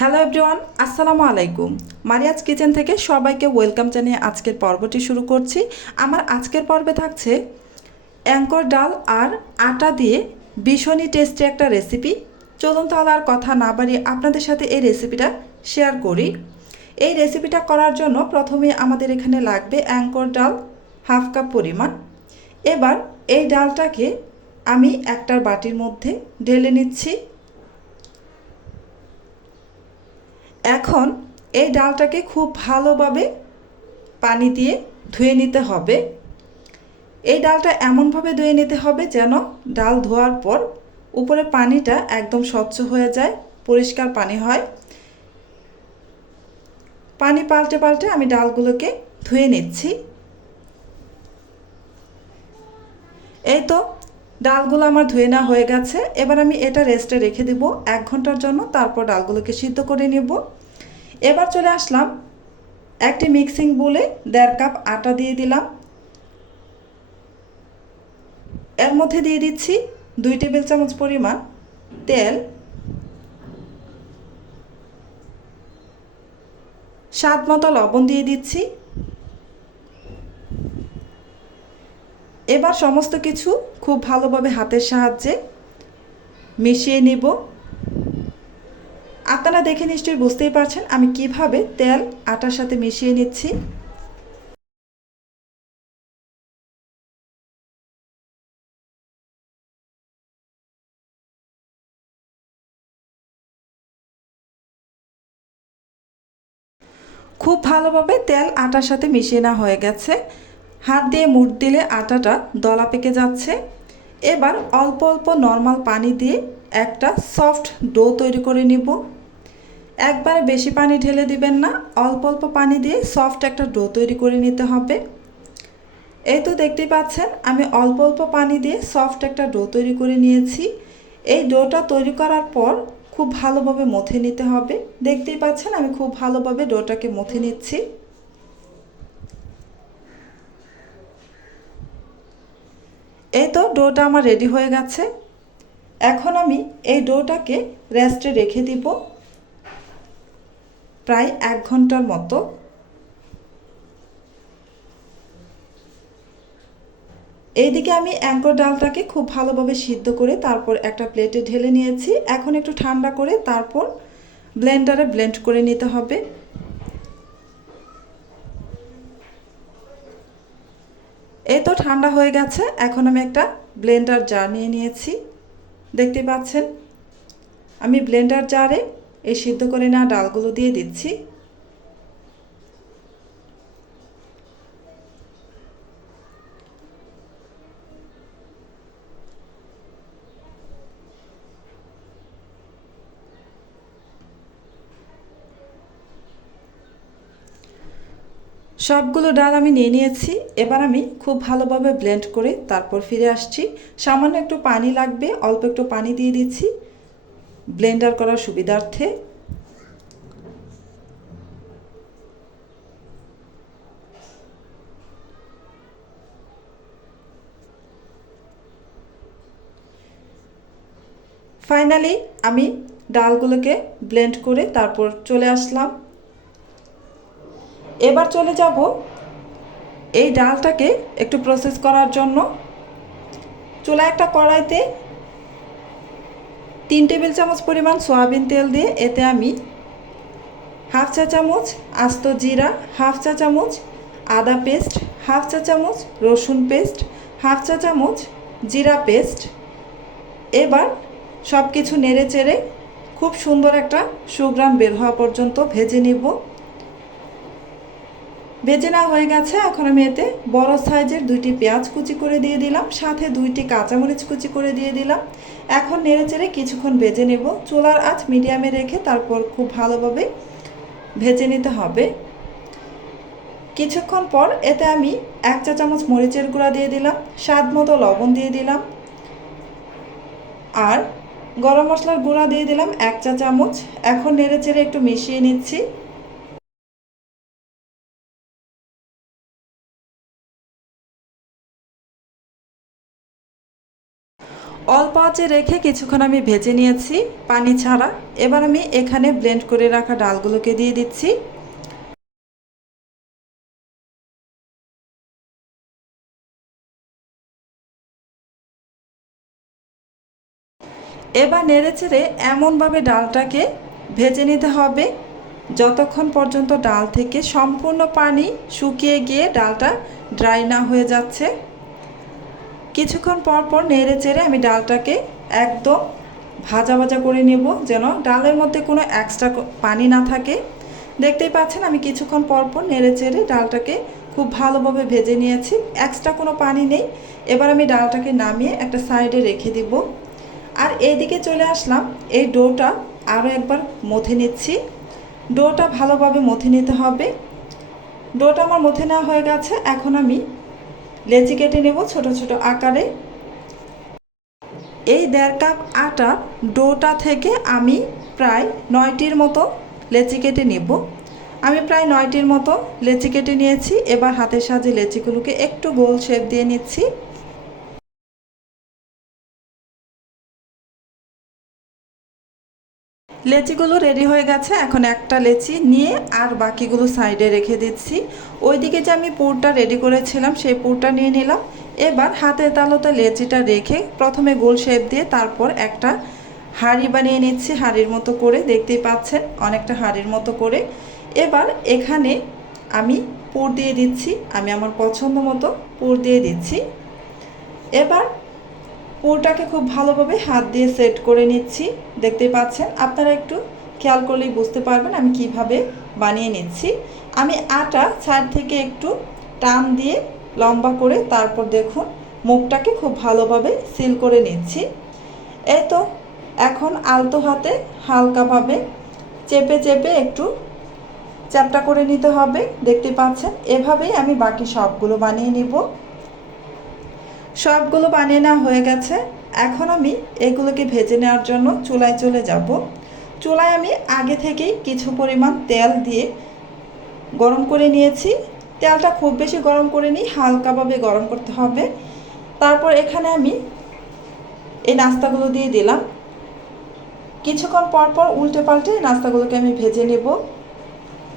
Hello everyone আসসালামু আলাইকুম Mariya's kitchen থেকে সবাইকে ওয়েলকাম জানিয়ে আজকের পর্বটি শুরু করছি। আমার আজকের পর্বে থাকছে অ্যাঙ্কর ডাল আর আটা দিয়ে ভীষণই টেস্টি একটা রেসিপি চলুন তাহলে আর কথা না বাড়িয়ে আপনাদের সাথে এই রেসিপিটা শেয়ার করি। এই রেসিপিটা করার জন্য প্রথমে আমাদের এখানে লাগবে অ্যাঙ্কর ডাল হাফ কাপ পরিমাণ। এবার এই ডালটাকে আমি একটার বাটির মধ্যে ঢেলে নিচ্ছি। এখন এই ডালটাকে খুব ভালোভাবে পানি দিয়ে ধুয়ে নিতে হবে। এই ডালটা এমনভাবে ধুয়ে নিতে হবে যেন ডাল ধোয়ার পর উপরে পানিটা একদম স্বচ্ছ হয়ে যায়, পরিষ্কার পানি হয়। পানি পাল্টে পাল্টে আমি ডালগুলোকে ধুয়ে নিচ্ছি। এই তো ডালগুলো আমার ধুয়ে নেওয়া হয়ে গেছে। এবার আমি এটা রেস্টে রেখে দিব। এক ঘণ্টার জন্য তারপর ডালগুলোকে সিদ্ধ করে নেব। এবার চলে আসলাম একটি মিক্সিং বলে দেড় কাপ আটা দিয়ে দিলাম। এর মধ্যে দিয়ে দিচ্ছি দুই টেবিল চামচ পরিমাণ তেল, স্বাদ মতো লবণ দিয়ে দিচ্ছি। এবার সমস্ত কিছু খুব ভালোভাবে হাতের সাহায্যে মিশিয়ে নিব। আপনারা দেখে নিশ্চয়ই বুঝতেই পারছেন আমি কীভাবে তেল আটার সাথে মিশিয়ে নিচ্ছি। খুব ভালোভাবে তেল আটার সাথে মিশিয়ে নেওয়া হয়ে গেছে। হাত দিয়ে মুড় দিলে আটাটা দলা পেকে যাচ্ছে। এবার অল্প অল্প নর্মাল পানি দিয়ে একটা সফট ডো তৈরি করে নিব। একবারে বেশি পানি ঢেলে দিবেন না, অল্প অল্প পানি দিয়ে সফট একটা ডো তৈরি করে নিতে হবে। এই তো দেখতেই পাচ্ছেন, আমি অল্প অল্প পানি দিয়ে সফট একটা ডো তৈরি করে নিয়েছি। এই ডোটা তৈরি করার পর খুব ভালোভাবে মথে নিতে হবে। দেখতেই পাচ্ছেন, আমি খুব ভালোভাবে ডোটাকে মথে নিচ্ছি। এই তো ডোটা আমার রেডি হয়ে গেছে। এখন আমি এই ডোটাকে রেস্টে রেখে দিব। প্রায় এক ঘণ্টার মতো। এইদিকে আমি অ্যাঙ্কর ডালটাকে খুব ভালোভাবে সিদ্ধ করে তারপর একটা প্লেটে ঢেলে নিয়েছি। এখন একটু ঠান্ডা করে তারপর ব্লেন্ডারে ব্লেন্ড করে নিতে হবে। এই তো ঠান্ডা হয়ে গেছে, এখন আমি একটা ব্লেন্ডার জার নিয়ে নিয়েছি। দেখতে পাচ্ছেন? আমি ব্লেন্ডার জারে এই সিদ্ধ করে না ডালগুলো দিয়ে দিচ্ছি। সবগুলো ডাল আমি নিয়ে নিয়েছি। এবার আমি খুব ভালোভাবে ব্লেন্ড করে তারপর ফিরে আসছি। সামান্য একটু পানি লাগবে, অল্প একটু পানি দিয়ে দিচ্ছি। ব্লেন্ডার করার সুবিধার্থে ফাইনালি আমি ডালগুলোকে ব্লেন্ড করে তারপর চলে আসলাম। এবার চলে যাব এই ডালটাকে একটু প্রসেস করার জন্য। চুলা একটা কড়াইতে তিন টেবিল চামচ পরিমাণ সয়াবিন তেল দিয়ে এতে আমি হাফ চা চামচ আস্ত জিরা, হাফ চা চামচ আদা পেস্ট, হাফ চা চামচ রসুন পেস্ট, হাফ চা চামচ জিরা পেস্ট। এবার সব কিছু নেড়ে চেড়ে খুব সুন্দর একটা সুগ্রাম বের হওয়া পর্যন্ত ভেজে নিব। ভেজে নেওয়া হয়ে গেছে, এখন আমি এতে বড় সাইজের দুইটি পেঁয়াজ কুচি করে দিয়ে দিলাম, সাথে দুইটি কাঁচামরিচ কুচি করে দিয়ে দিলাম। এখন নেড়ে চেড়ে কিছুক্ষণ ভেজে নেব। চুলার আঁচ মিডিয়ামে রেখে তারপর খুব ভালোভাবে ভেজে নিতে হবে। কিছুক্ষণ পর এতে আমি এক চা চামচ মরিচের গুঁড়া দিয়ে দিলাম, স্বাদ মতো লবণ দিয়ে দিলাম, আর গরম মশলার গুঁড়া দিয়ে দিলাম এক চা চামচ। এখন নেড়ে চেড়ে একটু মিশিয়ে নিচ্ছি। অল্প আঁচে রেখে কিছুক্ষণ আমি ভেজে নিয়েছি, পানি ছাড়া। এবার আমি এখানে ব্লেন্ড করে রাখা ডালগুলোকে দিয়ে দিচ্ছি। এবার নেড়েচেড়ে এমনভাবে ডালটাকে ভেজে নিতে হবে, যতক্ষণ পর্যন্ত ডাল থেকে সম্পূর্ণ পানি শুকিয়ে গিয়ে ডালটা ড্রাই না হয়ে যাচ্ছে। কিছুক্ষণ পর পর নেড়ে চেড়ে আমি ডালটাকে একদম ভাজা ভাজা করে নেব যেন ডালের মধ্যে কোনো এক্সট্রা পানি না থাকে। দেখতেই পাচ্ছেন আমি কিছুক্ষণ পর পর নেড়ে চেড়ে ডালটাকে খুব ভালোভাবে ভেজে নিয়েছি। এক্সট্রা কোনো পানি নেই। এবার আমি ডালটাকে নামিয়ে একটা সাইডে রেখে দিব। আর এইদিকে চলে আসলাম। এই ডোটা আরও একবার মথে নিচ্ছি। ডোটা ভালোভাবে মথে নিতে হবে। ডোটা আমার মথে নেওয়া হয়ে গেছে। এখন আমি লেচি কেটে নেব ছোট ছোট আকারে। এই দেড় কাপ আটা ডোটা থেকে আমি প্রায় নয়টির মতো লেচি কেটে নেব। আমি প্রায় নয়টির মতো লেচি কেটে নিয়েছি। এবার হাতের সাহায্যে লেচিগুলোকে একটু গোল শেপ দিয়ে নিচ্ছি। লেচিগুলো রেডি হয়ে গেছে, এখন একটা লেচি নিয়ে আর বাকিগুলো সাইডে রেখে দিচ্ছি। ওইদিকে যে আমি পুরটা রেডি করেছিলাম, সেই পুরটা নিয়ে নিলাম। এবার হাতের তালুতে লেচিটা রেখে প্রথমে গোল শেপ দিয়ে তারপর একটা হাঁড়ি বানিয়ে নিচ্ছি, হাঁড়ির মতো করে, দেখতেই পাচ্ছেন, অনেকটা হাঁড়ির মতো করে। এবার এখানে আমি পুর দিয়ে দিচ্ছি, আমি আমার পছন্দ মতো পুর দিয়ে দিচ্ছি। এবার পুরটাকে খুব ভালোভাবে হাত দিয়ে সেট করে নিচ্ছি। দেখতেই পাচ্ছেন, আপনারা একটু খেয়াল করলেই বুঝতে পারবেন আমি কীভাবে বানিয়ে নিচ্ছি। আমি আটা সাইড থেকে একটু টান দিয়ে লম্বা করে তারপর দেখুন মুখটাকে খুব ভালোভাবে সিল করে নিচ্ছি। এই তো, এখন আলতো হাতে হালকাভাবে চেপে চেপে একটু চ্যাপটা করে নিতে হবে। দেখতে পাচ্ছেন, এভাবেই আমি বাকি সবগুলো বানিয়ে নিব। সবগুলো বানিয়ে নেওয়া হয়ে গেছে। এখন আমি এগুলোকে ভেজে নেওয়ার জন্য চুলায় চলে যাব। চুলায় আমি আগে থেকেই কিছু পরিমাণ তেল দিয়ে গরম করে নিয়েছি। তেলটা খুব বেশি গরম করে নিই, হালকাভাবে গরম করতে হবে। তারপর এখানে আমি এই নাস্তাগুলো দিয়ে দিলাম। কিছুক্ষণ পর পর উল্টে পাল্টে নাস্তাগুলোকে আমি ভেজে নেব।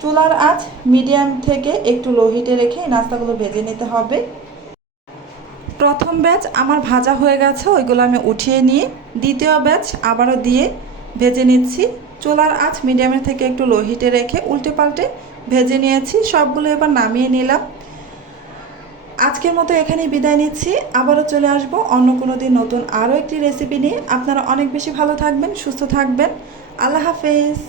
চুলার আঁচ মিডিয়াম থেকে একটু লো হিটে রেখে নাস্তাগুলো ভেজে নিতে হবে। প্রথম ব্যাচ আমার ভাজা হয়ে গেছে, ওইগুলো আমি উঠিয়ে নিয়ে দ্বিতীয় ব্যাচ আবারও দিয়ে ভেজে নিচ্ছি। চুলার আঁচ মিডিয়ামের থেকে একটু লো হিটে রেখে উল্টে পাল্টে ভেজে নিয়েছি, সবগুলো এবার নামিয়ে নিলাম। আজকের মতো এখানেই বিদায় নিচ্ছি। আবারও চলে আসব অন্য কোনো দিন নতুন আরও একটি রেসিপি নিয়ে। আপনারা অনেক বেশি ভালো থাকবেন, সুস্থ থাকবেন। আল্লাহ হাফেজ।